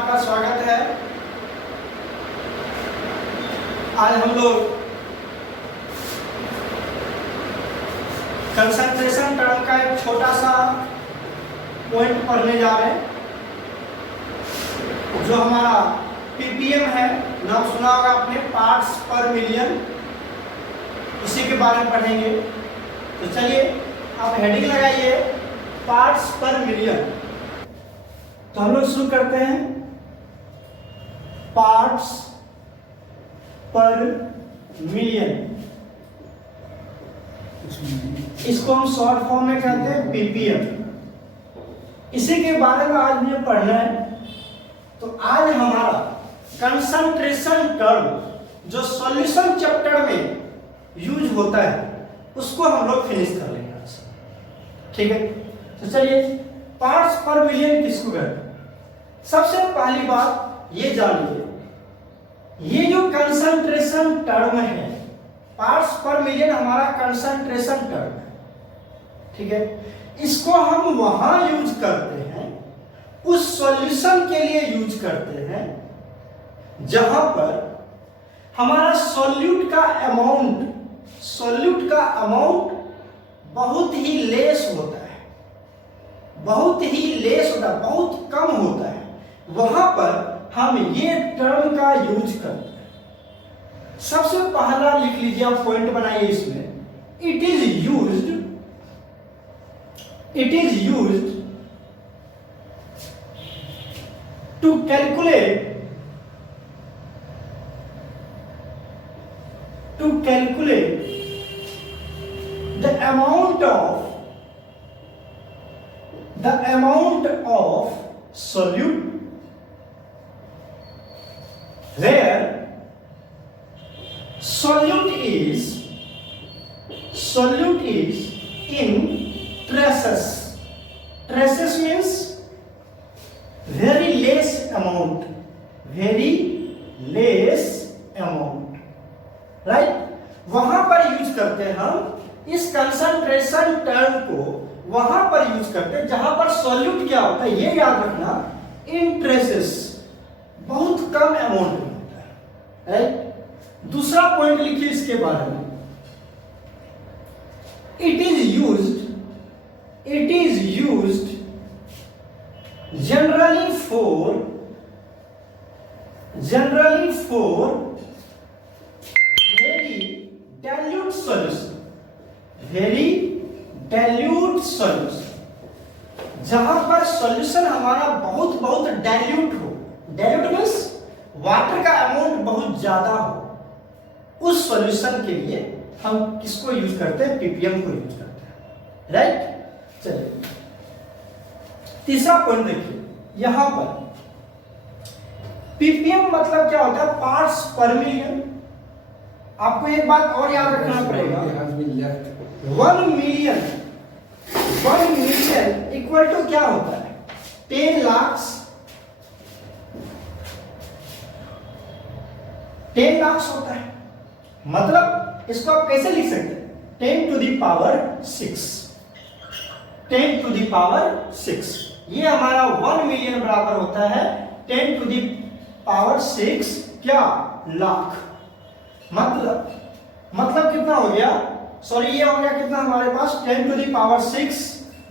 आपका स्वागत है। आज हम लोग कंसंट्रेशन टर्म का एक छोटा सा पॉइंट पढ़ने जा रहे हैं, जो हमारा पीपीएम है। नाम सुना होगा आपने, पार्ट्स पर मिलियन, उसी के बारे में पढ़ेंगे। तो चलिए आप हेडिंग लगाइए, पार्ट्स पर मिलियन। तो हम लोग शुरू करते हैं। पार्ट्स पर मिलियन, इसको हम शॉर्ट फॉर्म में कहते हैं पीपीएम। इसी के बारे में आज मुझे पढ़ना है। तो आज हमारा कंसंट्रेशन टर्म जो सॉल्यूशन चैप्टर में यूज होता है, उसको हम लोग फिनिश कर लेंगे आज। ठीक है, तो चलिए पार्ट्स पर मिलियन किसको कहते हैं। सबसे पहली बात ये जानिए, ये जो कंसंट्रेशन टर्म है, पार्ट्स पर मिलियन हमारा कंसंट्रेशन टर्म है। ठीक है, इसको हम वहां यूज करते हैं, उस सॉल्यूशन के लिए यूज करते हैं जहां पर हमारा सॉल्यूट का अमाउंट बहुत ही लेस होता है, बहुत कम होता है। वहां पर हम ये टर्म का यूज करते हैं। सबसे पहला लिख लीजिए, आप पॉइंट बनाइए इसमें। It is used to calculate the amount of solute where solute is in traces. Traces means very less amount, right? वहां पर यूज करते हैं हम इस कंसंट्रेशन टर्म को, वहां पर यूज करते हैं जहां पर सॉल्यूट क्या होता है, ये याद रखना, इन ट्रेसेस, बहुत कम अमाउंट में होता है, राइट? दूसरा पॉइंट लिखिए इसके बारे में। It is used generally for very dilute solution, जहां पर सॉल्यूशन हमारा बहुत डाइल्यूट हो। डाइल्यूट मींस वाटर का अमाउंट बहुत ज्यादा हो। उस सॉल्यूशन के लिए हम किसको यूज करते हैं? पीपीएम को यूज करते हैं, राइट? चलिए तीसरा पॉइंट देखिए, यहां पर पीपीएम मतलब क्या होता है? पार्ट्स पर मिलियन। आपको एक बात और याद रखना पड़ेगा, 1 मिलियन इक्वल टू क्या होता है? 10 लाख होता है। मतलब इसको आप कैसे लिख सकते हैं? 10 to the power 6, 10 to the power 6। ये हमारा 1 मिलियन बराबर होता है 10 to the power 6 क्या? लाख। मतलब कितना हो गया? सॉरी, ये हो गया कितना हमारे पास? 10 to the power 6।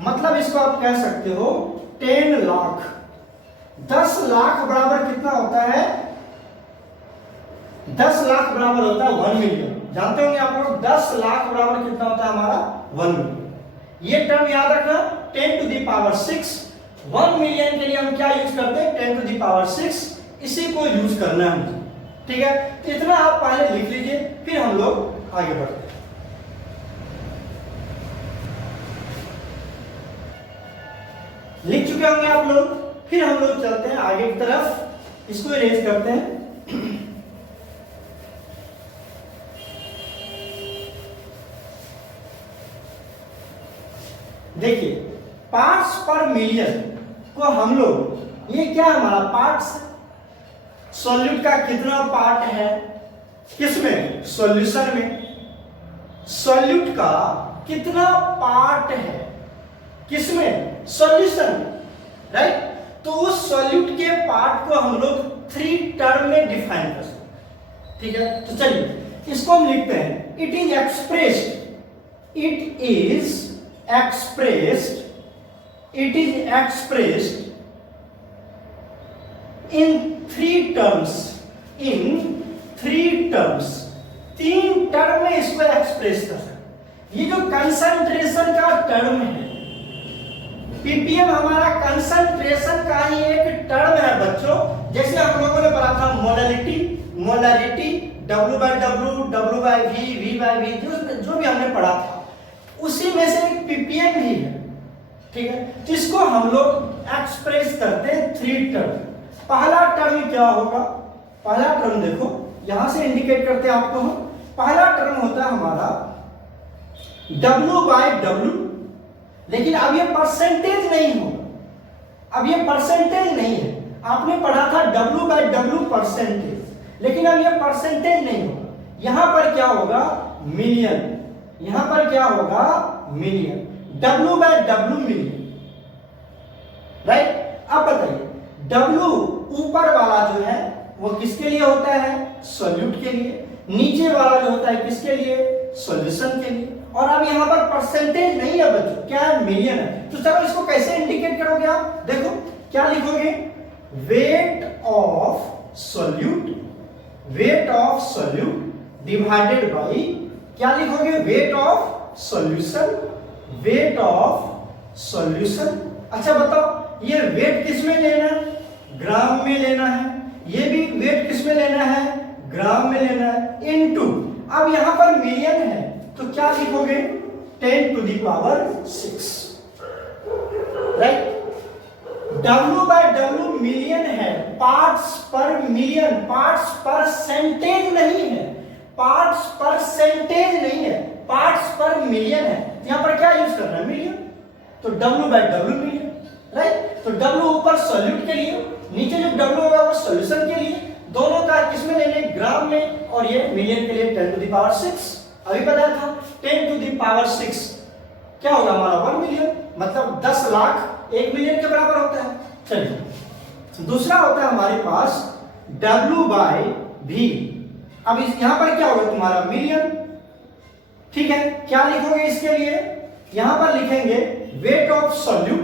मतलब इसको आप कह सकते हो 10 लाख। 10 लाख बराबर कितना होता है? 10 लाख बराबर होता है 1 मिलियन। जानते होंगे आप लोग 10 लाख बराबर कितना होता है हमारा? 1 मिलियन। ये टर्म याद रखना, 10 to the power 6। 1 मिलियन के लिए हम क्या यूज करते हैं? 10 to the power 6। इसी को यूज करना है मुझे। ठीक है, तो इतना आप पहले लिख लीजिए, फिर हम लोग आगे बढ़ते हैं। लिख चुके होंगे आप लोग, फिर हम लोग चलते हैं आगे की तरफ। इसको इरेज करते हैं। देखिए, पार्ट्स पर मिलियन को हम लोग, ये क्या हमारा पार्ट्स, सॉल्यूट का कितना पार्ट है किसमें? सॉल्यूशन में। सॉल्यूट का कितना पार्ट है किसमें? सॉल्यूशन में, राइट? तो उस सॉल्यूट के पार्ट को हम लोग 3 टर्म में डिफाइन कर सकते हैं। ठीक है, तो चलिए इसको हम लिखते हैं, it is expressed in 3 terms, 3 term में इसको एक्सप्रेस कर सकते। ये जो कंसंट्रेशन का टर्म है, पीपीएम हमारा कंसंट्रेशन का ही एक टर्म है बच्चों। जैसे हम लोगों ने पढ़ा था मोलैरिटी, W/W, W/V, V/V, जो भी हमने पढ़ा था, उसी में से एक पीपीएम ही है। ठीक है, तो इसको हम लोग एक्सप्रेस करते हैं 3 टर्म। पहला टर्म क्या होगा? पहला टर्म देखो, यहां से इंडिकेट करते हैं आपको हम। पहला टर्म होता है हमारा W/W, लेकिन अब ये परसेंटेज नहीं होगा, अब ये परसेंटेज नहीं है। आपने पढ़ा था W/W परसेंटेज, लेकिन अब ये परसेंटेज नहीं होगा। यहां पर क्या होगा? मिलियन। यहां पर क्या होगा? मिलियन। W/W million, right. अब बताइए, W ऊपर वाला जो है वो किसके लिए होता है? सॉल्यूट के लिए। नीचे वाला जो होता है किसके लिए? सॉल्यूशन के लिए। और अब यहां पर परसेंटेज नहीं है बच्चों, क्या है? मिलियन है। तो चलो इसको कैसे इंडिकेट करोगे आप? देखो क्या लिखोगे? Weight of solute, weight of solute divided by, क्या लिखोगे? Weight of solution, weight of solution. अच्छा बताओ, ये वेट किस में लेना है? ग्राम में लेना है। ये भी वेट किस में लेना है? ग्राम में लेना है, इनटू, अब यहां पर मिलियन है तो क्या लिखोगे? 10⁶, राइट। W/W मिलियन है, पार्ट्स पर मिलियन, पार्ट्स परसेंटेज नहीं है, पार्ट्स परसेंटेज नहीं है, पार्ट्स पर मिलियन है। यहां पर क्या यूज करना है? मिलियन। तो W/W मिलियन, राइट। तो W ऊपर सॉल्यूट के लिए, नीचे जो W होगा वो सॉल्यूशन के लिए। दोनों का किसमें लेने? ग्राम में। और ये मिलियन के लिए 10⁶। अभी बताया था 10⁶ क्या होगा हमारा? 1 मिलियन, मतलब 10 लाख 1 मिलियन के बराबर होता है। चलिए दूसरा होता है हमारे पास W/V। अब इस यहां पर क्या होगा तुम्हारा? मिलियन। ठीक है, क्या लिखोगे इसके लिए? यहां पर लिखेंगे वेट ऑफ सॉल्यूट।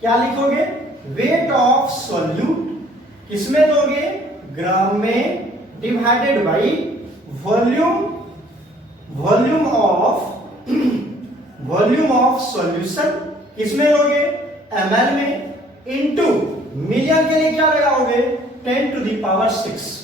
क्या लिखोगे? वेट ऑफ सॉल्यूट किसमें दोगे? ग्राम में, divided by volume, volume of solution किसमें लोगे? ml में, इनटू मिलियन के लिए क्या लगाओगे? 10⁶।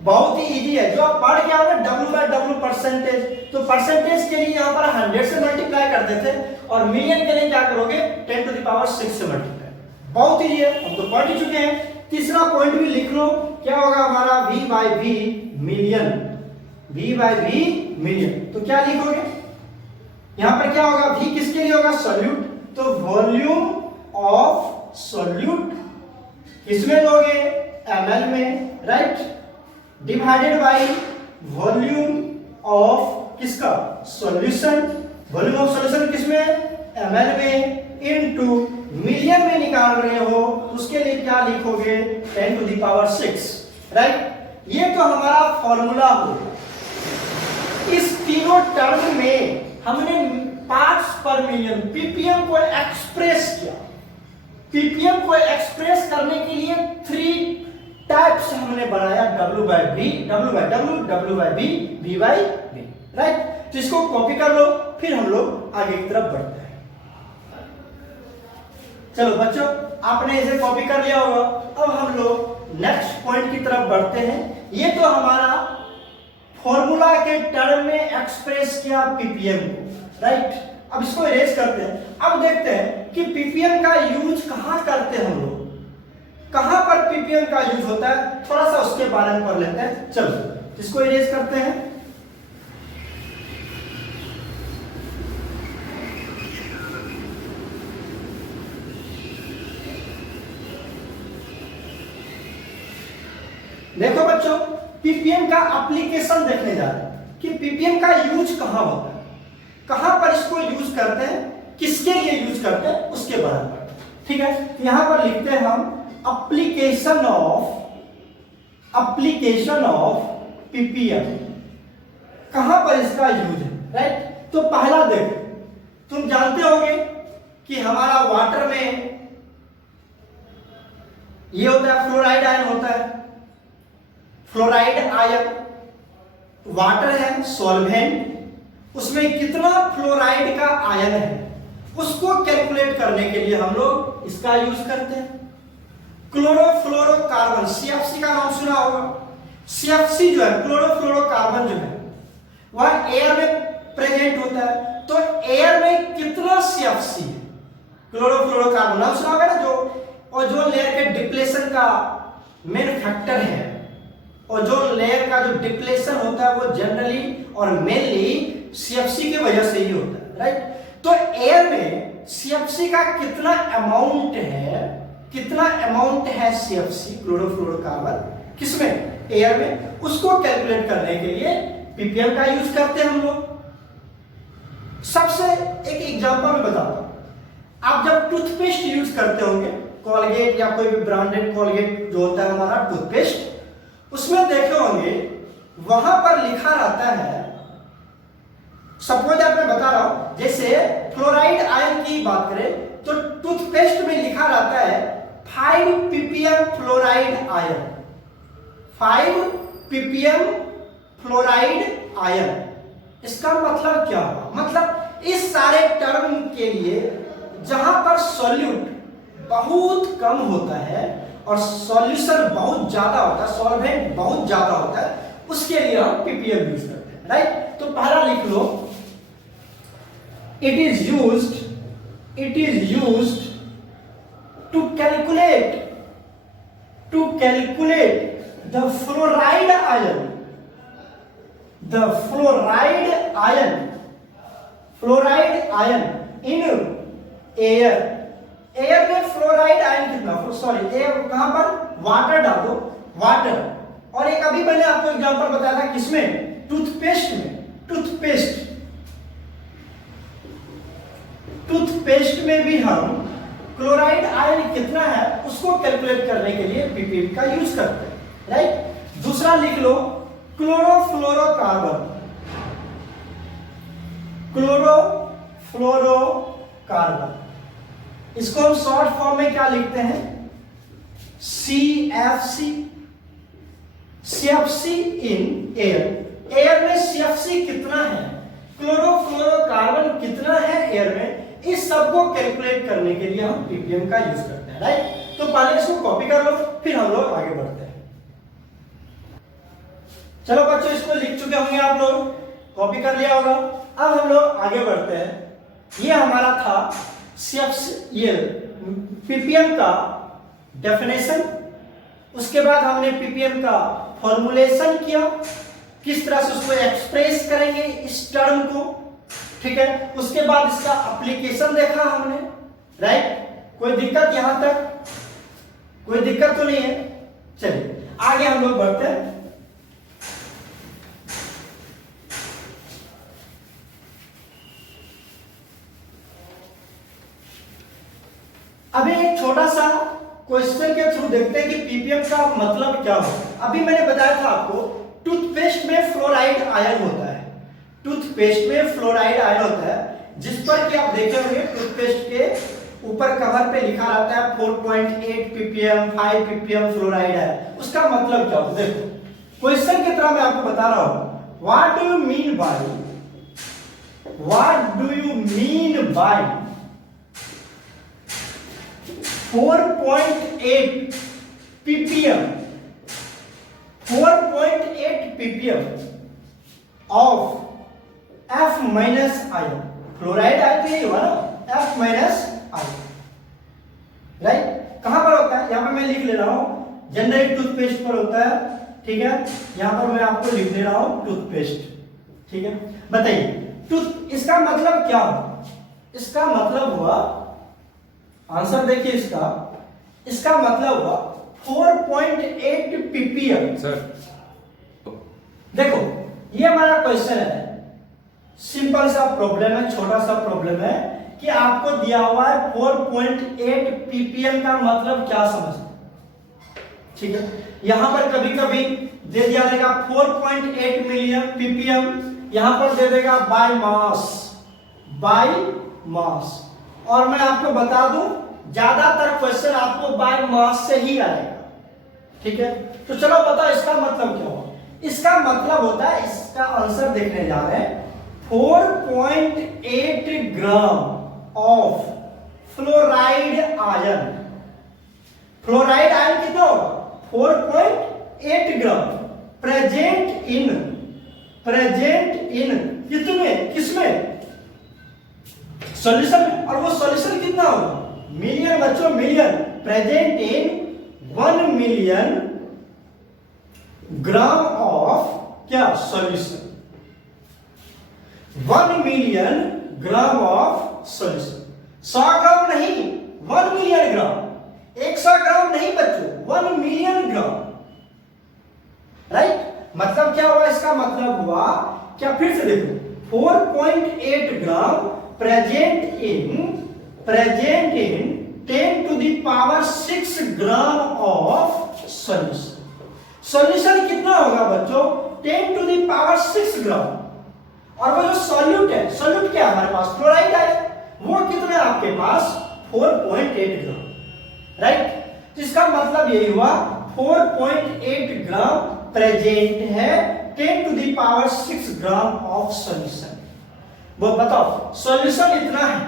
बहुत ही इजी है, जो आप पढ़ के आओगे W/W परसेंटेज, तो परसेंटेज के लिए यहां पर 100 से मल्टीप्लाई कर देते, और मिलियन के लिए क्या करोगे? 10⁶ से मल्टीप्लाई। बहुत इजी है, हम तो पढ़ ही चुके हैं। तीसरा पॉइंट भी लिख लो, क्या होगा हमारा? V/V million, V/V million. तो क्या लिखोगे? यहां पर क्या होगा? V किसके लिए होगा? सॉल्यूट। तो वॉल्यूम ऑफ सॉल्यूट किसमें लोगे? ml में, right, divided by volume of किसका? सॉल्यूशन। वॉल्यूम ऑफ सॉल्यूशन किसमें? ml में, इनटू मिलियन में निकाल रहे हो, उसके लिए क्या लिखोगे? 10⁶, राइट। ये तो हमारा फॉर्मूला होगा। इस तीनों टर्म में हमने पार्ट्स पर मिलियन, पीपीएम को एक्सप्रेस किया। पीपीएम को एक्सप्रेस करने के लिए 3 टाइप्स हमने बनाया, W/V, W/W, W/V, V/V, right. तो इसको कॉपी कर लो, फिर हम लोग आगे की तरफ बढ़ते हैं। चलो बच्चों, आपने इसे कॉपी कर लिया होगा। अब हम लोग नेक्स्ट पॉइंट की तरफ बढ़ते हैं। ये तो हमारा फॉर्मूला के टर्म में एक्सप्रेस किया पीपीएम को, राइट। अब इसको इरेज करते हैं। अब देखते हैं कि पीपीएम का यूज कहां करते हैं हम लोग, कहां पर पीपीएम का यूज होता है, थोड़ा सा उसके बारे में पढ़ लेते हैं। चलो इसको इरेज करते हैं। देखो बच्चों, पीपीएम का एप्लीकेशन देखने जा रहे हैं कि पीपीएम का यूज कहां होता है, कहां पर इसको यूज करते हैं, किसके लिए यूज करते हैं, उसके बारे में। ठीक है, यहां पर लिखते हैं हम एप्लीकेशन ऑफ पीपीएम। कहां पर इसका यूज है, राइट। तो पहला देख, तुम जानते होंगे कि हमारा वाटर में ये होता है फ्लोराइड आयन होता है, फ्लोराइड आयन। वाटर है सॉल्वेंट, उसमें कितना फ्लोराइड का आयन है उसको कैलकुलेट करने के लिए हम लोग इसका यूज करते हैं। क्लोरोफ्लोरोकार्बन, सीएफसी का नाम सुना होगा। सीएफसी जो है, क्लोरोफ्लोरोकार्बन जो है, वह एयर में प्रेजेंट होता है। तो एयर में कितना सीएफसी है, क्लोरोफ्लोरोकार्बन नाम सुना होगा ना, जो ओजोन लेयर के डिप्लेशन का मेन फैक्टर है। ओजोन लेयर का जो डिप्लेशन होता है वो जनरली और मेनली सीएफसी की वजह से ही होता है, राइट। तो एयर में सीएफसी का कितना अमाउंट है सीएफसी क्लोरोफ्लोरोकार्बन किसमें, एयर में, उसको कैलकुलेट करने के लिए पीपीएम का यूज करते हैं हम लोग। सबसे एक एग्जांपल में बताता हूं, आप जब टूथपेस्ट यूज करते होंगे, कॉलगेट या कोई भी ब्रांडेड कॉलगेट जो होता है हमारा टूथपेस्ट, उसमें देखे होंगे वहां पर लिखा रहता है, सपोज आप मैं बता रहा हूं, जैसे फ्लोराइड आयन की बात करें तो टूथपेस्ट में लिखा रहता है 5 ppm fluoride ion, 5 ppm fluoride ion. इसका मतलब क्या हुआ, मतलब इस सारे टर्म के लिए जहां पर सॉल्यूट बहुत कम होता है और सॉल्यूशन बहुत ज्यादा होता है, सॉल्वेंट बहुत ज्यादा होता है, उसके लिए हम पीपीएम यूज करते हैं, राइट। तो पहला लिख लो, it is used to calculate the fluoride ion in air। Air में फ्लोराइड आयन कितना, सॉरी एयर कहां पर, वाटर डाल दो, वाटर। और एक अभी मैंने आपको एग्जांपल बताया था किसमें, टूथपेस्ट में भी हम क्लोराइड आयन कितना है उसको कैलकुलेट करने के लिए पीपीएम का यूज करते हैं, राइट। दूसरा लिख लो क्लोरोफ्लोरोकार्बन, इसको हम शॉर्ट फॉर्म में क्या लिखते हैं, CFC इन एयर में CFC कितना है, क्लोरोफ्लोरोकार्बन कितना है एयर में, इस सब को कैलकुलेट करने के लिए हम पीपीएम का यूज करते हैं, राइट। तो पहले इसको कॉपी कर लो, फिर हम लोग आगे बढ़ते हैं। चलो बच्चों, इसको लिख चुके होंगे आप लोग, कॉपी कर लिया होगा। अब हम लोग आगे बढ़ते हैं। ये हमारा था ये पीपीएम का डेफिनेशन। उसके बाद हमने पीपीएम का फॉर्मूलेशन किया, किस तरह से उसको एक्सप्रेस करेंगे इस टर्म को, ठीक है। उसके बाद इसका एप्लीकेशन देखा हमने, राइट। कोई दिक्कत यहां तक, कोई दिक्कत तो नहीं है। चलिए आगे हम लोग बढ़ते हैं। अभी एक छोटा सा क्वेश्चन के थ्रू देखते हैं कि पीपीएम का मतलब क्या हो। अभी मैंने बताया था आपको टूथपेस्ट में फ्लोराइड आयन होता है, टूथपेस्ट में फ्लोराइड आयन होता है, जिस पर कि आप देखे होंगे टूथपेस्ट के ऊपर कवर पे लिखा रहता है 4.8 ppm 5 ppm फ्लोराइड है। उसका मतलब क्या होता है, देखो क्वेश्चन की तरह मैं आपको बता रहा हूं। What do you mean by 4.8 ppm 4.8 ppm of F minus ion, fluoride ion तो यही हुआ ना, F माइनस आयन, राइट। कहां पर होता है, यहां पर मैं लिख ले रहा हूं, जनरली टूथपेस्ट पर होता है, ठीक है। यहां पर मैं आपको लिख दे रहा हूं टूथपेस्ट, ठीक है। बताइए इसका मतलब क्या हुआ, इसका मतलब हुआ, आंसर देखिए इसका मतलब हुआ 4.8 ppm। सर देखो ये हमारा क्वेश्चन है, सिंपल सा प्रॉब्लम है, छोटा सा प्रॉब्लम है कि आपको दिया हुआ है 4.8 ppm का मतलब क्या समझते, ठीक है। यहां पर कभी कभी दे दिया रहेगा 4.8 मिलियन ppm, यहां पर दे देगा बाय मास। और मैं आपको बता दूं ज्यादातर क्वेश्चन आपको बाय मास से ही आएगा, ठीक है। तो चलो बताओ इसका मतलब क्या होगा। इसका मतलब होता है, इसका आंसर देखने जा रहे हैं, 4.8 ग्राम of fluoride ion. Fluoride ion कितना होगा, 4.8 ग्राम प्रेजेंट इन किसमें, सॉल्यूशन में। और वो सॉल्यूशन कितना होगा, मिलियन बच्चों, million, present in 1 million gram of क्या, solution, 1 million gram of solution. 100 gram नहीं, 1 मिलियन ग्राम, 100 ग्राम नहीं बच्चों, 1 मिलियन ग्राम, राइट। मतलब क्या हुआ, इसका मतलब हुआ क्या, फिर से देखो, 4.8 ग्राम present in 10 to the power 6 gram of solution. Solution कितना होगा बच्चों, 10 to the power 6 ग्राम। और वो जो सॉल्यूट है, सॉल्यूट क्या हमारे पास, फ्लोराइड है, वो कितना है आपके पास, 4.8 ग्राम, राइट। इसका मतलब यही हुआ 4.8 ग्राम प्रेजेंट है 10 to the power 6 gram of solution. वो बताओ सॉल्यूशन इतना है,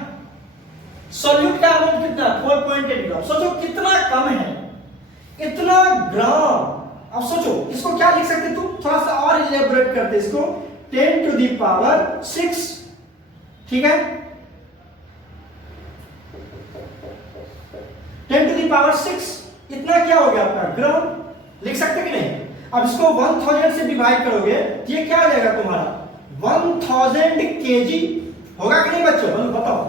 सॉल्यूट का अमाउंट कितना, 4.8 ग्राम। सोचो कितना कम है, इतना ग्राम। अब सोचो इसको क्या लिख सकते तुम, थोड़ा सा और इलेबोरेट करते इसको, 10 to the power 6, ठीक है, 10 to the power 6 इतना क्या हो गया आपका, ग्राम, लिख सकते कि नहीं। अब इसको 1000 से डिवाइड करोगे तो ये क्या आ जाएगा तुम्हारा, 1000 kg होगा कि नहीं बच्चों, बताओ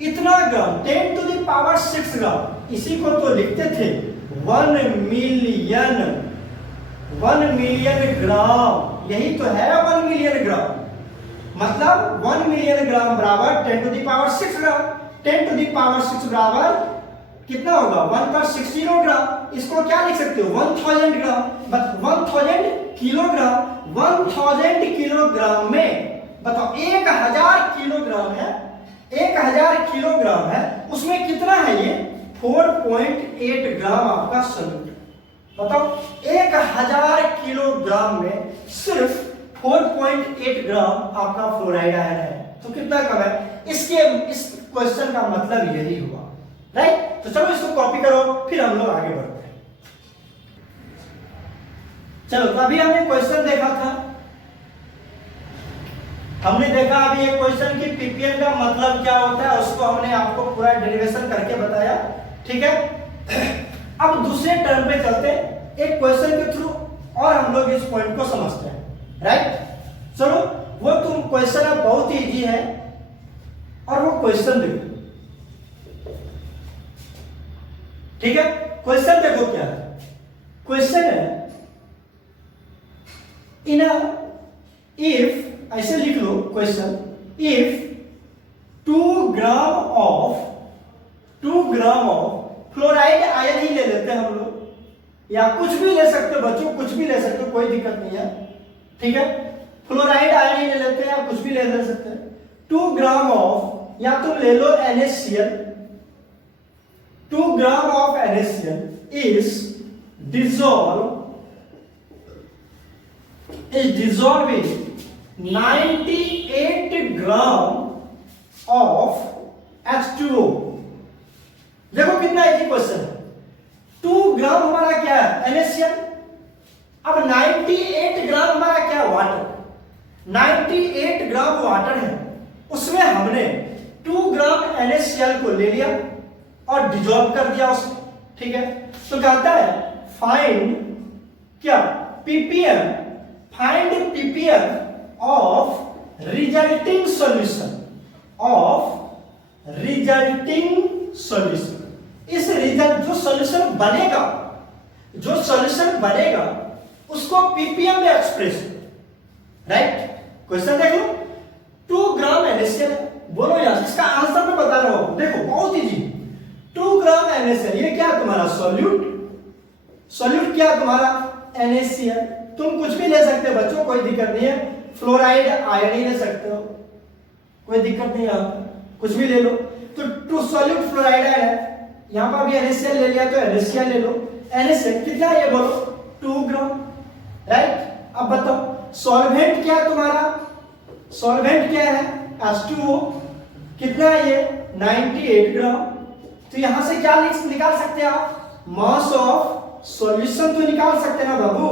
इतना ग्राम, 10 to the power 6 ग्राम। इसी को तो लिखते थे 1 मिलियन ग्राम, यही तो है 1 मिलियन ग्राम। मतलब 1 मिलियन ग्राम बराबर 10 to the power 6 gram. 10 to the power 6 बराबर कितना होगा, 1 पर 60 ग्राम। इसको क्या लिख सकते हो, 1000 ग्राम, 1000 किलोग्राम। 1000 किलोग्राम में बताओ 1000 किलोग्राम है, 1000 किलोग्राम है, उसमें कितना है ये, 4.8 ग्राम आपका सॉल्यूट। बताओ 1000 किलोग्राम में सिर्फ 4.8 ग्राम आपका फ्लोराइड आयन है, तो कितना कम है। इस क्वेश्चन का मतलब यही हुआ, राइट। तो चलो इसको कॉपी करो, फिर हम लोग आगे बढ़ते हैं। चलो तो अभी हमने क्वेश्चन देखा था, हमने देखा अभी एक क्वेश्चन की पीपीएम का मतलब क्या होता है, उसको हमने आपको पूरा डेरिवेशन करके बताया, ठीक है। अब दूसरे टर्म पे चलते हैं, एक क्वेश्चन के थ्रू और हम लोग इस पॉइंट को समझते हैं, राइट। चलो वो तुम क्वेश्चन है बहुत इजी है, और वो क्वेश्चन देखो, ठीक है। क्वेश्चन देखो क्या है, क्वेश्चन है इन इफ, ऐसे लिख लो question, if 2 gram of fluoride ion ही ले लेते हैं हम लोग, या कुछ भी ले सकते हो बच्चों, कुछ भी ले सकते हो, कोई दिक्कत नहीं है, ठीक है। फ्लोराइड आयन ही ले लेते हैं या कुछ भी ले सकते हैं। 2 ग्राम ऑफ, या तुम ले लो NaCl, 2 gram of NaCl is dissolving 98 gram of H2O। देखो कितना इजी क्वेश्चन है, 2 ग्राम हमारा क्या है, NaCl। अब 98 ग्राम हमारा क्या है, वाटर। 98 ग्राम वाटर है, उसमें हमने 2 ग्राम NaCl को ले लिया और डिजॉल्व कर दिया उसमें, ठीक है। तो कहता है फाइंड क्या, ppm, find ppm of resulting solution. इस रिजल्ट जो सॉल्यूशन बनेगा उसको ppm में एक्सप्रेस, राइट। क्वेश्चन देख लो, 2 ग्राम NaCl है, बोलो यार, इसका आंसर मैं बता रहा हूं, देखो बहुत इजी। 2 ग्राम NaCl, ये क्या तुम्हारा सॉल्यूट, सॉल्यूट क्या तुम्हारा NaCl। तुम कुछ भी ले सकते हो बच्चों, कोई दिक्कत नहीं है। फ्लोराइड आयन ही ले सकते हो, कोई दिक्कत नहीं है, कुछ भी ले लो। तो 2 सॉल्यूट फ्लोराइड आयन है, यहां पर भी NaCl ले लिया तो NaCl ले लो। NaCl कितना है ये बोलो, 2 ग्राम, राइट। अब बताओ सॉल्वेंट क्या है तुम्हारा, सॉल्वेंट क्या है H2O, कितना है ये 98 ग्राम। तो यहां से क्या निकाल सकते हैं आप, मास ऑफ सॉल्यूशन तो निकाल सकते हैं ना बाबू।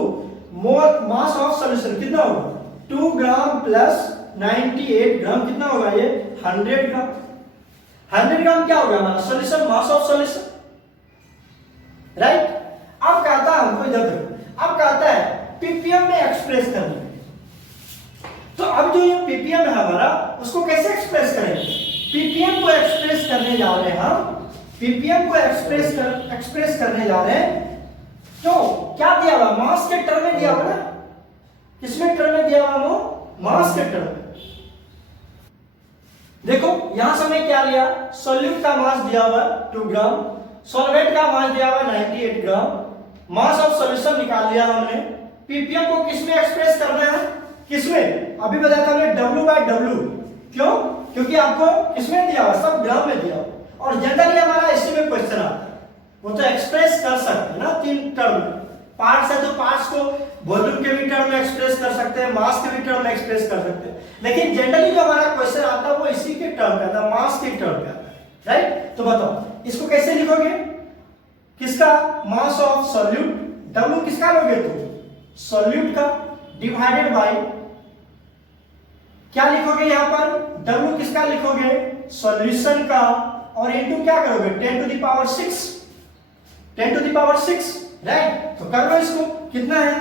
मोल मास ऑफ सॉल्यूशन कितना होगा, 2 ग्राम प्लस 98 ग्राम, कितना होगा ये 100 ग्राम। 100 ग्राम क्या होगा हमारा solution, mass of solution, right. अब कहता है हमको, इधर देखो, अब कहता है पीपीएम में एक्सप्रेस करना। तो अब जो ये पीपीएम है हमारा, उसको कैसे एक्सप्रेस करेंगे, पीपीएम को एक्सप्रेस करने जा रहे हैं हम, पीपीएम को एक्सप्रेस करने जा रहे हैं। तो क्या दिया हुआ, मास के टर्म में दिया हुआ ना, किसमें टर्म में दिया हुआ वो, मास के टर्म में। देखो यहां से हमने क्या लिया, सॉल्यूट का मास दिया हुआ 2 ग्राम, सॉल्वेंट का मास दिया हुआ 98 ग्राम, मास ऑफ सॉल्यूशन निकाल लिया हमने। पीपीएम को किसमें एक्सप्रेस करना है, किसमें, अभी बताया था हमने W/W, क्यों, क्योंकि आपको किसमें दिया हुआ, सब ग्राम में दिया हुआ। और जनरली हमारा इसी में क्वेश्चन आता है, वो तो एक्सप्रेस कर सकते हैं ना 3 टर्म, पार्ट्स है तो पार्ट्स को वॉल्यूम के भी टर्म में एक्सप्रेस कर सकते हैं, मास के भी टर्म में एक्सप्रेस कर सकते हैं। लेकिन जनरली जो हमारा क्वेश्चन आता है वो इसी के टर्म का आता है, मास के टर्म का आता है, राइट। तो बताओ इसको कैसे लिखोगे, किसका, मास ऑफ सॉल्यूट, W किसका लोगे तो, सॉल्यूट का, डिवाइडेड बाय, क्या लिखोगे यहां पर, W किसका लिखोगे, सॉल्यूशन का, और इनटू क्या करोगे 10 to the power 6, 10 to the power 6, right. तो कर लो इसको, कितना है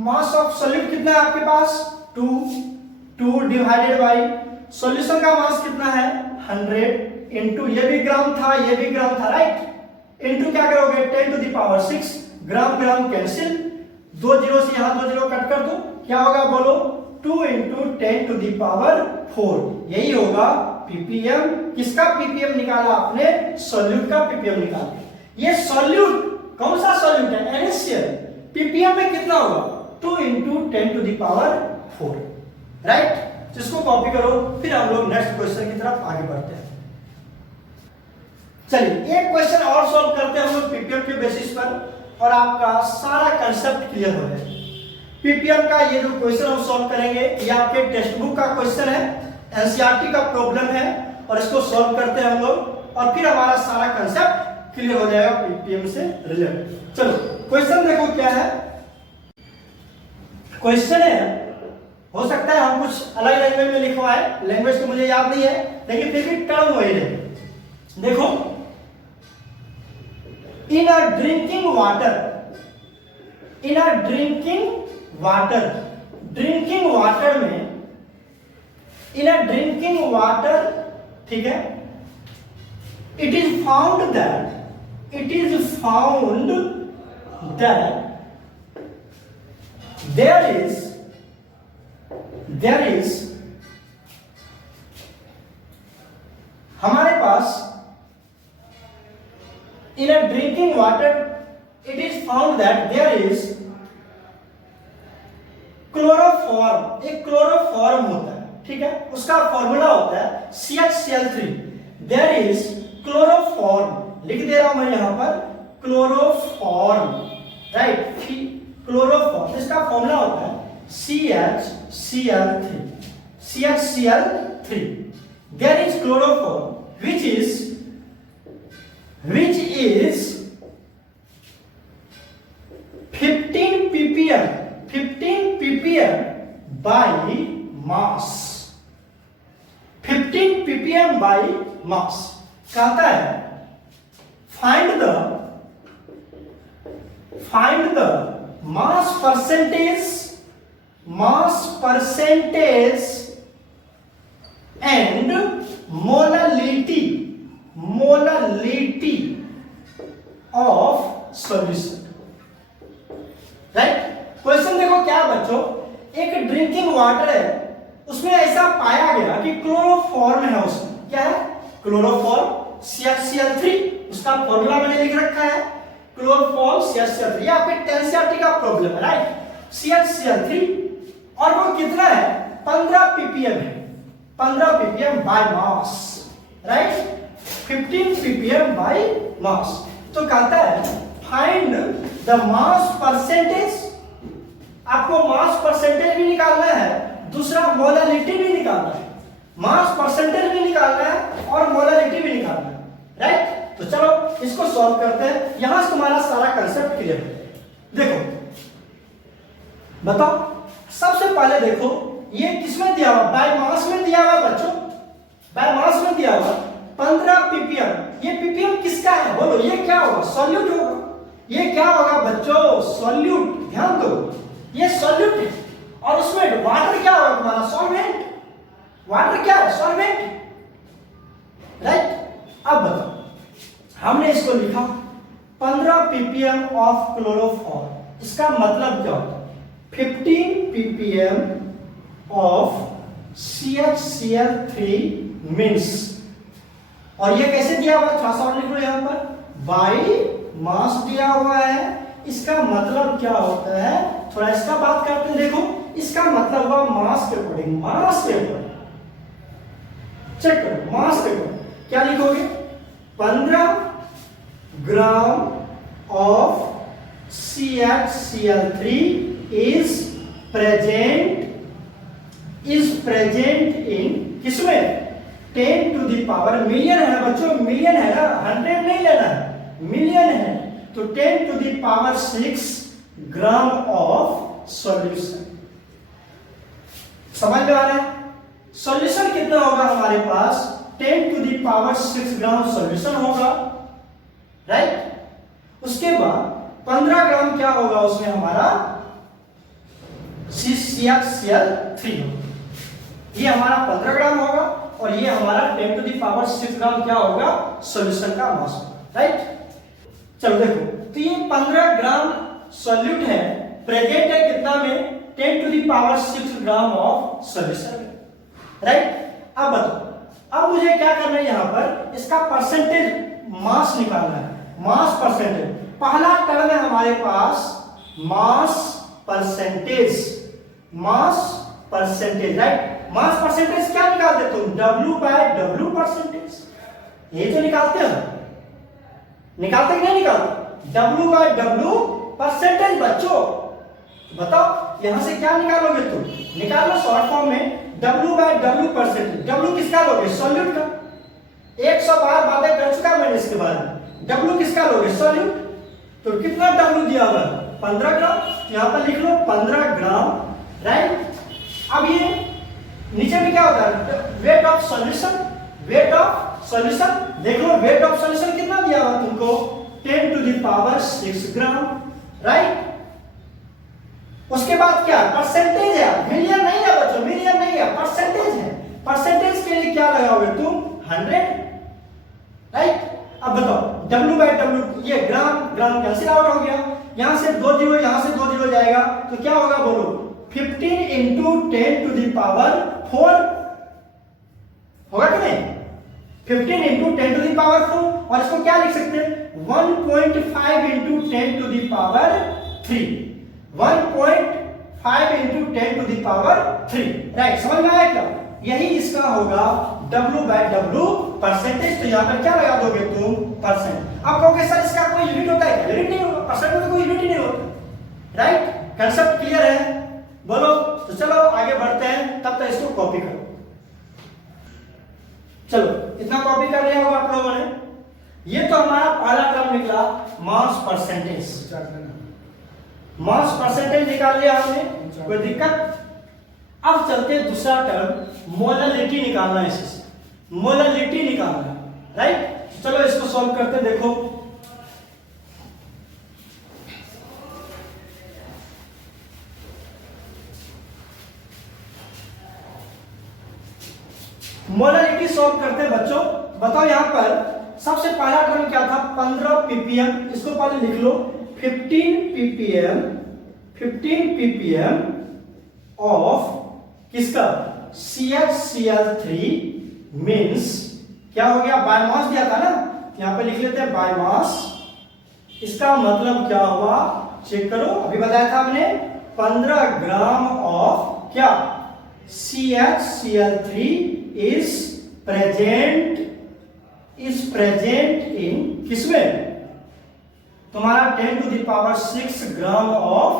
मास ऑफ सॉल्यूट, कितना है आपके पास 2 डिवाइडेड बाय सॉल्यूशन का मास कितना है 100, इनटू ये भी ग्राम था ये भी ग्राम था, राइट, इनटू क्या करोगे 10 to the power 6, gram gram cancel, 2 zero से यहां 2 जीरो कट कर दो, क्या होगा बोलो, 2 इंटू 10 टू दी पावर 4, यही होगा पीपीएम। किसका पीपीएम निकाला आपने, सॉल्यूट का पीपीएम निकाला। ये सॉल्यूट कौन सा सॉल्यूट है, NaCl, पीपीएम में कितना होगा 2 into 10 to the power 4, right. इसको कॉपी करो, फिर हम लोग नेक्स्ट क्वेश्चन की तरफ आगे बढ़ते हैं। चलिए एक क्वेश्चन और सॉल्व करते हैं हम लोग पीपीएम के बेसिस पर, और आपका सारा कंसेप्ट क्लियर हो जाएगा। पीपीएम का ये जो क्वेश्चन हम सॉल्व करेंगे, ये आपके टेक्स्ट बुक का क्वेश्चन है, एनसीईआरटी का प्रॉब्लम है, और इसको सॉल्व करते हैं हम लोग, और फिर हमारा सारा कंसेप्ट क्लियर हो जाएगा पीपीएम से रिलेटेड। चलो क्वेश्चन देखो क्या है, क्वेश्चन है, हो सकता है हम कुछ अलग लैंग्वेज में लिखवाए, लैंग्वेज तो मुझे याद नहीं है, लेकिन फिर भी टर्म वही रहे। देखो, in a drinking water, in a drinking water में, इन अ ड्रिंकिंग वाटर, ठीक है, it is found that there is हमारे पास in a drinking water it is found that there is chloroform, एक क्लोरोफॉर्म होता है, ठीक है, उसका फॉर्मूला होता है CHCl3। देयर इज क्लोरोफॉर्म, लिख दे रहा हूं मैं यहां पर क्लोरोफॉर्म, राइट, क्लोरोफॉर्म, इसका फॉर्मूला होता है CHCl3, CHCl3। There is chloroform which is 15 ppm by mass, 15 ppm by mass। कहता है find the mass percentage and molality of solution, right. Question देखो क्या बच्चों, एक ड्रिंकिंग वाटर है, उसमें ऐसा पाया गया कि क्लोरोफॉर्म है उसमें, क्या है क्लोरोफॉर्म CH3, उसका फॉर्मूला मैंने लिख रखा है क्लोरोफॉर्म CH3, ये आपके 10 CRT का प्रॉब्लम है राइट, CH3 और वो कितना है 15 ppm है, 15 ppm by mass right, 15 ppm by mass. तो कहता है फाइंड द मास परसेंटेज, आपको मास परसेंटेज भी निकालना है, दूसरा मोलालिटी भी निकालना है, मास परसेंटेज भी निकालना है और मोलालिटी भी निकालना है राइट। तो चलो इसको सॉल्व करते हैं, यहां से तुम्हारा सारा कांसेप्ट क्लियर है। देखो बताओ, सबसे पहले देखो ये किसमें दिया हुआ, बाय मास में दिया हुआ बच्चों, बाय मास में दिया हुआ 15 ppm, ये ppm किसका है बोलो, ये क्या होगा सॉल्यूट होगा, ये क्या होगा बच्चों सॉल्यूट, ध्यान दो ये सॉल्यूट है और उसमें वाटर क्या होगा तुम्हारा सॉल्वेंट, वाटर क्या है सॉल्वेंट राइट। अब बताओ हमने इसको लिखा 15 ppm ऑफ क्लोरोफॉर्म, इसका मतलब क्या होता है 15 ppm ऑफ CHCl3 मीन्स, और ये कैसे दिया हुआ थोड़ा सा और लिख लो यहां पर, बाई मास दिया हुआ है, इसका मतलब क्या होता है थोड़ा इसका बात करते हैं। देखो इसका मतलब हुआ मास के अकॉर्डिंग, मास के अकॉर्डिंग चेक करो, मास के अकॉर्डिंग क्या लिखोगे 15 gram of CHCl3 is present in किसमें 10 टू द पावर, मिलियन है बच्चों, मिलियन है ना, 100 नहीं लेना है, मिलियन है, तो 10 to the power 6 gram of solution. समझ में आ रहा है, सॉल्यूशन कितना होगा हमारे पास 10 to the power 6 gram solution होगा राइट। उसके बाद 15 ग्राम क्या होगा उसमें हमारा CHCl3 होगा, ये हमारा 15 ग्राम होगा और ये हमारा 10 टू द पावर 6 ग्राम क्या होगा सॉल्यूशन का मास होगा राइट। चलो देखो तो ये 15 ग्राम सॉल्यूट है, प्रेजेंट है कितना में 10 to the power 6 gram of solution right. अब बताओ, अब मुझे क्या करना है यहां पर इसका परसेंटेज मास निकालना है, मास परसेंटेज, पहला टर्म है हमारे पास mass percentage, mass percentage right. Mass percentage क्या निकालते तुम W/W परसेंटेज, ये तो निकालते हो, निकालते कि नहीं निकालते W/W परसेंटेज बच्चों। बताओ यहां से क्या निकालोगे तुम, निकाल लो शॉर्ट फॉर्म में W/W परसेंटेज, W किसका लोगे सॉल्यूट का, 100 बार बातें कर चुका मैंने इसके बारे में, W किसका लोगे सॉल्यूट, तो कितना W दिया हुआ 15 ग्राम, यहां पर लिख लो 15 ग्राम राइट। अब ये नीचे में क्या होता है weight of solution, weight of solution देख लो, वेट ऑफ सॉल्यूशन कितना दिया हुआ तुमको 10 to the power 6 gram right. उसके बाद क्या परसेंटेज है, मिलियन नहीं है बच्चों, मिलियन नहीं है परसेंटेज है, परसेंटेज के लिए क्या लगाओगे तुम 100 राइट। अब बताओ W/W, ये ग्राम ग्राम कैंसिल आउट हो गया, यहां से 2 जीरो यहां से 2 जीरो जाएगा तो क्या होगा बोलो 15 इंटू 10 टू द पावर 4 होगा कि नहीं, 15 इंटू 10 टू द पावर 4, और इसको क्या लिख सकते हैं 1.5 into 10 to the power 3, 1.5 into 10 to the power 3 right. समझ में आया क्या, यही इसका होगा W/W परसेंटेज। तो यहां पर क्या लगा दोगे तुम परसेंट। आप कहोगे सर इसका कोई यूनिट होता है, यूनिट नहीं होगा, परसेंट में तो कोई यूनिट ही नहीं होता राइट। कांसेप्ट क्लियर है बोलो, तो चलो आगे बढ़ते हैं, तब तक इसको कॉपी करो। चलो इतना कॉपी कर लिया होगा आप लोगों ने, ये तो हमारा पहला टर्म निकला मास परसेंटेज, मास परसेंटेज निकाल लिया हमने, कोई दिक्कत। अब चलते हैं दूसरा टर्म मोलालिटी निकालना है, इससे मोलालिटी निकालना राइट। चलो इसको सॉल्व करते हैं। देखो मोलालिटी सॉल्व करते हैं बच्चों। बताओ यहां पर सबसे पहला टर्म क्या था 15 ppm, इसको पहले लिख लो 15 ppm ऑफ किसका CHCl3 मीन्स क्या हो गया, बायोमास दिया था ना, यहां पे लिख लेते हैं बायोमास। इसका मतलब क्या हुआ, चेक करो, अभी बताया था हमने 15 ग्राम ऑफ क्या CHCl3 इज प्रेजेंट इन किसमें, तुम्हारा 10⁶ ग्राम ऑफ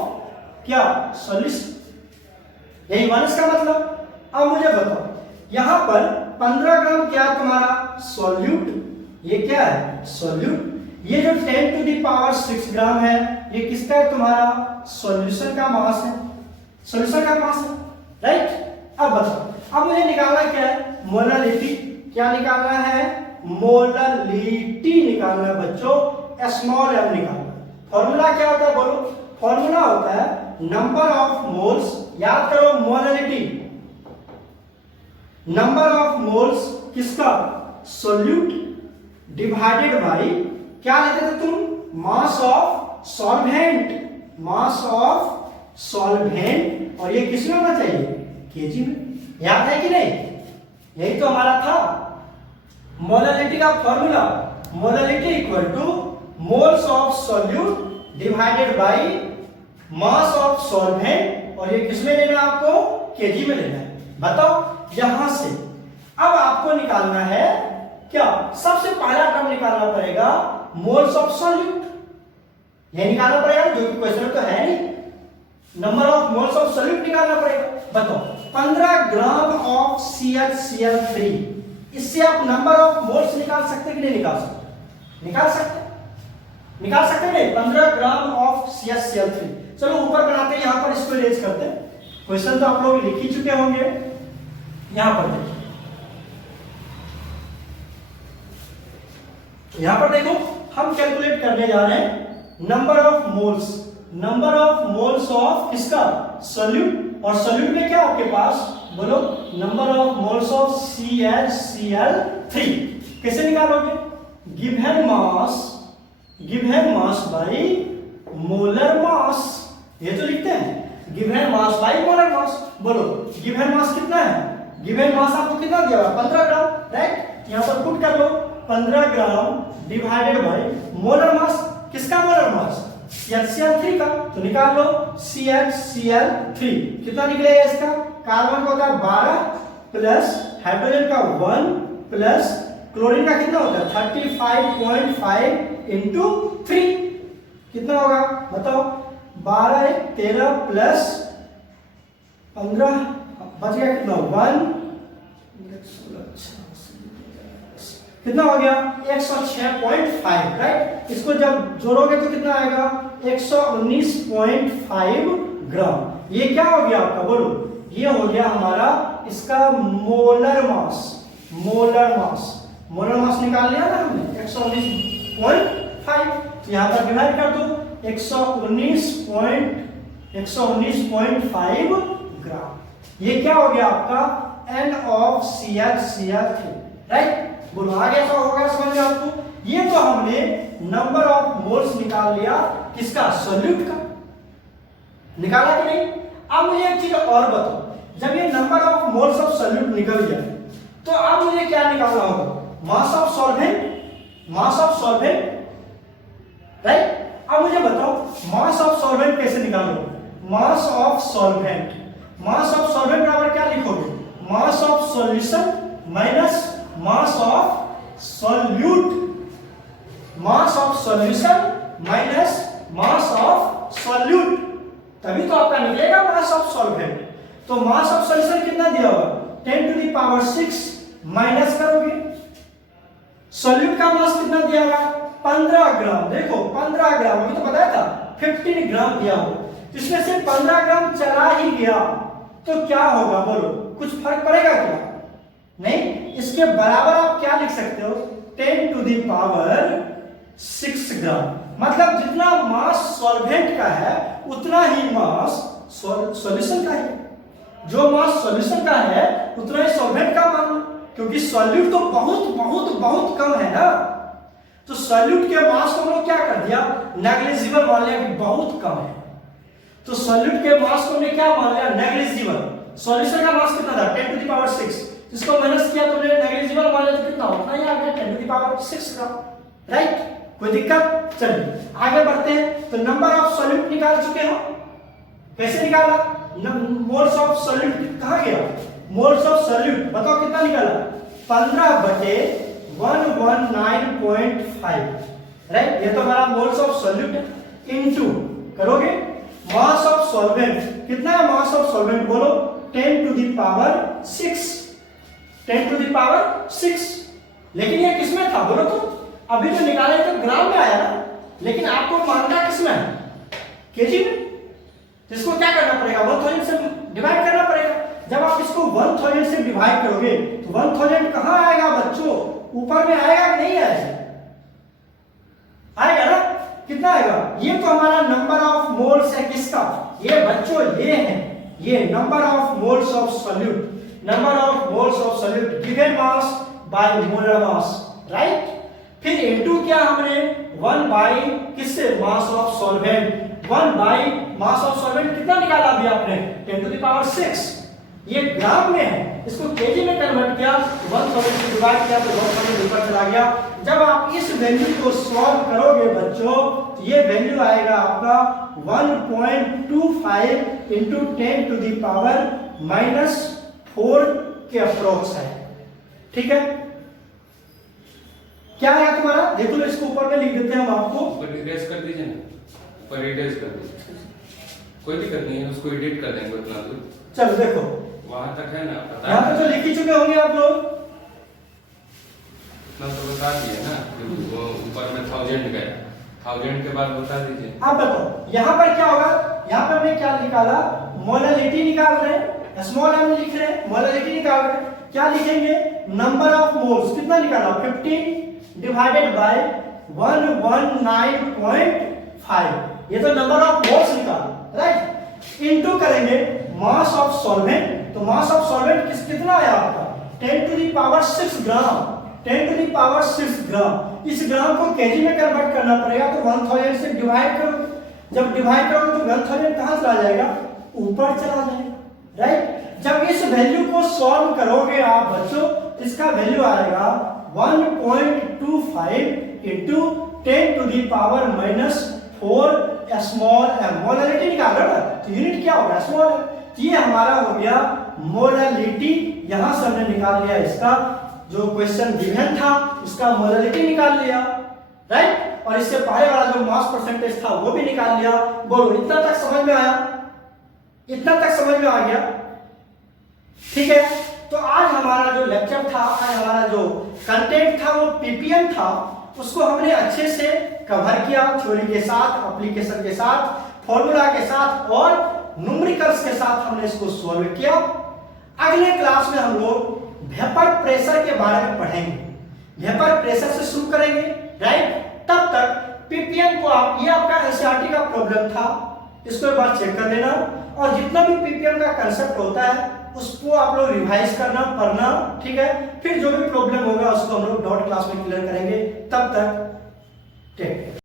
क्या सॉल्यूशन, यही वन इसका मतलब। अब मुझे बताओ यहां पर 15 ग्राम क्या है तुम्हारा सॉल्यूट, ये क्या है सॉल्यूट, ये जो 10⁶ ग्राम है ये किसका है, तुम्हारा सॉल्यूशन का मास है, सॉल्यूशन का मास है, राइट। अब बताओ, अब मुझे निकालना क्या है, मोलालिटी, क्या निकालना है, मोलालिटी निकालना है बच्चों, स्मॉल m निकालना। फॉर्मूला क्या होता है बोलो, फॉर्मूला होता है नंबर ऑफ मोल्स, याद करो मोलालिटी, नंबर ऑफ मोल्स किसका सोल्यूट डिवाइडेड बाई क्या लेते थे तुम, mass of solvent, mass of solvent, और ये किसमें होना चाहिए, केजी में, याद है कि नहीं, यही तो हमारा था मोलालिटी का formula, molality equal two moles of solute divided by mass of solvent, और ये किसमें लेना है आपको, केजी में लेना है। बताओ यहां से अब आपको निकालना है क्या, सबसे पहला टर्म निकालना पड़ेगा मोल्स ऑफ सॉल्यूट, ये निकालना पड़ेगा, जो कि क्वेश्चन तो है नहीं, number of moles of solute निकालना पड़ेगा। बताओ 15 ग्राम ऑफ CHCl3, इससे आप नंबर ऑफ मोल्स निकाल सकते कि नहीं निकाल सकते, निकाल सकते, निकाल सकते नहीं, 15 ग्राम ऑफ CHCl3। चलो ऊपर बनाते हैं, यहां पर इसको इरेज करते हैं, क्वेश्चन तो आप लोग लिख ही चुके होंगे, यहां पर देखो, यहां पर देखो हम कैलकुलेट करने जा रहे हैं number of moles, number of moles of किसका सोल्यूट, और सोल्यूट में क्या आपके पास बोलो, number of moles of CHCl3, कैसे निकालोगे, given mass by molar mass, ये तो लिखते हैं given mass by molar mass. बोलो गिवन मास कितना है, गिवन मास आपको कितना दिया हुआ 15 ग्राम, राइट, यहां पर पुट कर लो 15 gram divided by molar mass, किसका मोलर मास, CHCl3 का, तो निकाल लो CHCl3 कितना निकलेगा, इसका कार्बन का होता है 12 प्लस हाइड्रोजन का 1 प्लस क्लोरीन का कितना होता है 35.5 इंटू 3, कितना होगा बताओ, 12 13 प्लस 15 बच गया कितना 1, कितना हो गया 106.5, राइट, इसको जब जोड़ोगे तो कितना आएगा 119.5 ग्राम। ये क्या हो गया आपका बोलो, ये हो गया हमारा इसका molar mass, molar mass, molar mass निकाल लिया ना हमने 119.5, तो यहां पर डिवाइड कर दो 119.5 ग्राम, ये क्या हो गया आपका N ऑफ CHCl3, राइट। बोलो आगे ऐसा होगा, समझ में आपको, ये तो हमने नंबर ऑफ मोल्स निकाल लिया किसका सोल्यूट का, निकाला कि नहीं। अब मुझे एक चीज और बताओ, जब ये number of moles of solute निकल गया तो अब मुझे क्या निकालना होगा, mass of solvent, mass of solvent, right. अब मुझे बताओ मास ऑफ सॉल्वेंट कैसे निकालोगे, mass of solvent, mass of solvent बराबर क्या लिखोगे, mass of solution minus mass of solute, mass of solution minus mass of solute, तभी तो आपका निकलेगा मास ऑफ सॉल्वेंट। तो मास ऑफ सॉल्यूशन कितना दिया हुआ 10⁶, माइनस करोगे सॉल्यूट का मास कितना दिया हुआ 15 ग्राम, देखो 15 ग्राम, अभी तो बताया था 15 ग्राम दिया हुआ, इसमें से 15 ग्राम चला ही गया तो क्या होगा बोलो, कुछ फर्क पड़ेगा क्या, नहीं। इसके बराबर आप क्या लिख सकते हो 10⁶ ग्राम, मतलब जितना मास सॉल्वेंट का है उतना ही मास सॉल्यूशन का है, जो मास सॉल्यूशन का है उतना ही सॉल्वेंट का मान लो, क्योंकि सॉल्यूट तो बहुत बहुत बहुत कम है ना, तो सॉल्यूट के मास को हम लोग क्या कर दिया नेग्लिजिबल मान लिया कि बहुत कम है, तो सॉल्यूट के मास को हमने क्या मान लिया नेग्लिजिबल, सॉल्यूशन का मास कितना था 10 टू द पावर 6, इसको माइनस किया तुमने नेग्लिजिबल मान लिया तो कितना उतना ही आ गया 10 टू द पावर 6 का, राइट। कोई दिक्कत? चलिए आगे बढ़ते हैं। तो नंबर ऑफ सॉल्यूट निकाल चुके हो, कैसे निकाला? मोल्स ऑफ सॉल्यूट कहां गया? मोल्स ऑफ सॉल्यूट बताओ कितना निकाला? 15/119.5, राइट। ये तो हमारा मोल्स ऑफ सॉल्यूट इनटू करोगे मास ऑफ सॉल्वेंट, कितना है मास ऑफ सॉल्वेंट बोलो? 10 to the power 6, 10 to the power 6। लेकिन ये किसमें था बोलो तो? अभी जो निकाला तो ग्राम में आया ना, लेकिन आपको मानना किसमें है? केजी में। तो इसको क्या करना पड़ेगा? 1000 से डिवाइड करना पड़ेगा। जब आप इसको 1000 से डिवाइड करोगे तो 1000 कहां आएगा बच्चों? ऊपर में आएगा कि नहीं आएगा? आएगा ना? कितना आएगा? ये तो हमारा नंबर ऑफ मोल्स है किसका? ये बच्चों ये है, ये number of moles of solute, number of moles of solute given mass by molar mass, right. फिर इनटू क्या हमने 1 बाय किससे? Mass of solvent, 1 by mass of solvent कितना निकाला अभी आपने? 10 टू द पावर 6। ये ग्राम में है, इसको केजी में कन्वर्ट किया, 1000 से डिवाइड किया तो 1000 ऊपर चला गया। जब आप इस वैल्यू को सॉल्व करोगे बच्चों तो ये वैल्यू आएगा आपका 1.25 इंटू 10 टू द पावर -4 के अप्रोक्स है, ठीक है। क्या है तुम्हारा? देखो इसको ऊपर में लिख देते हैं हम आपको, ऊपर इरेज कर दीजिए ना, ऊपर इरेज कर दीजिए, कोई दिक्कत नहीं है, उसको एडिट कर देंगे उतना दूर। चलो देखो वहां तक है ना, पता यहाँ पे तो लिख ही चुके होंगे आप लोग, इतना तो बता दिए ना। वो ऊपर में 1000 गया, 1000 के बाद बता दीजिए। आप बताओ यहाँ पर क्या होगा? यहाँ पर हमने क्या निकाला? मोलैलिटी निकाल रहे हैं, स्मॉल m लिख रहे हैं, मोलैलिटी निकाल रहे हैं। क्या लिखेंगे? नंबर ऑफ मोल्स कितना निकाला? 15 डिवाइडेड बाय 119.5, ये तो नंबर ऑफ मोल्स निकाला, राइट। इनटू करेंगे मास ऑफ सॉल्वेंट, तो मास ऑफ सॉल्वेंट कितना आया आपका? 10 to the power 6 gram, 10 to the power 6 gram. इस ग्राम को केजी में कन्वर्ट करना पड़ेगा, तो 1000 से डिवाइड करो। जब डिवाइड करोगे तो 1000 कहां चला जाएगा? ऊपर चला जाएगा, राइट। जब इस वैल्यू को सॉल्व करोगे आप बच्चों, इसका वैल्यू आएगा 1.25 into 10 to the power -4 small m। Molality निकाल रहे हो ना, तो यूनिट क्या होगा? Small m। ये हमारा हो गया मोलैलिटी। यहां से हमने निकाल लिया इसका जो क्वेश्चन गिवन था, उसका मोलैलिटी निकाल लिया, राइट। और इससे पहले वाला जो मास परसेंटेज था वो भी निकाल लिया। बोलो इतना तक समझ में आया? इतना तक समझ में आ गया? ठीक है। तो आज हमारा जो लेक्चर था, आज हमारा जो कंटेंट था वो पीपीएम था, उसको हमने अच्छे से कवर किया, थ्योरी के साथ, एप्लीकेशन के साथ, फॉर्मूला के साथ और न्यूमेरिकल्स के साथ हमने इसको सॉल्व किया। अगले क्लास में हम लोग वेपर प्रेशर के बारे में पढ़ेंगे, वेपर प्रेशर से शुरू करेंगे, राइट। तब तक पीपीएम को आप, ये आपका एनसीईआरटी का प्रॉब्लम था, इसको एक बार चेक कर लेना, और जितना भी पीपीएम का कंसेप्ट होता है उसको आप लोग रिवाइज करना, पढ़ना, ठीक है। फिर जो भी प्रॉब्लम होगा उसको हम लोग डॉट क्लास में क्लियर करेंगे। तब तक टेक